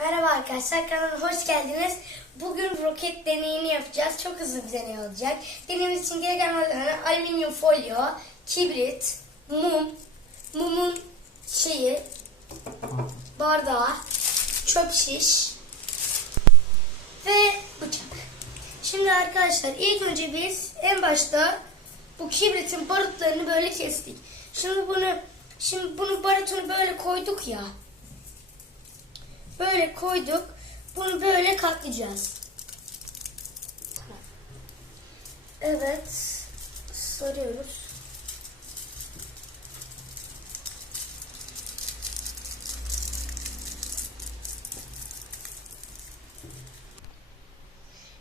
Merhaba arkadaşlar kanalıma hoş geldiniz. Bugün roket deneyini yapacağız. Çok hızlı bir deney olacak. Deneyimiz için gereken malzemeler alüminyum folyo, kibrit, mum, mumun şeyi, bardağı, çöp şiş ve bıçak. Şimdi arkadaşlar ilk önce biz en başta bu kibritin barutlarını böyle kestik. Şimdi bunu şimdi bunu barutunu böyle koyduk ya. Böyle koyduk. Bunu böyle katlayacağız. Evet. Sarıyoruz.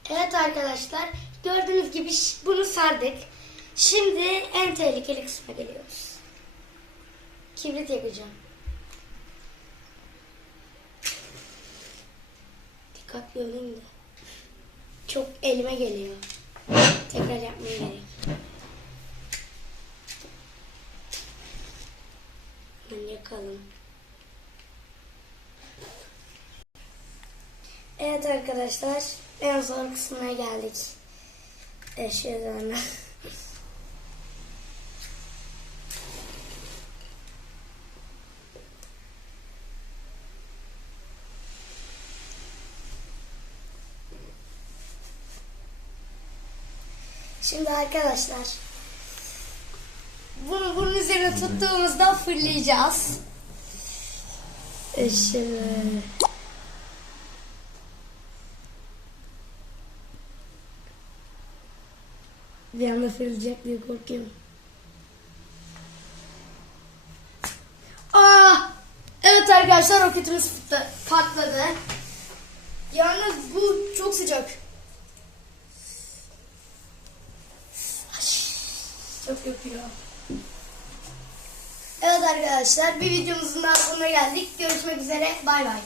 Evet arkadaşlar. Gördüğünüz gibi bunu sardık. Şimdi en tehlikeli kısma geliyoruz. Kibrit yakacağım. Dikkatli olayım da. Çok elime geliyor. Tekrar yapmaya gerek. Hemen yakalım. Evet arkadaşlar. En zor kısmına geldik. Eşyalarına. Şimdi arkadaşlar bunu bunun üzerine tuttuğumuzda fırlayacağız. E Şöyle. Bir anda fırlayacak diye korkuyorum. Aa! Evet arkadaşlar roketimiz patladı. Yalnız bu çok sıcak. Çok yapıyor. Evet arkadaşlar bir videomuzun daha sonuna geldik. Görüşmek üzere. Bay bay.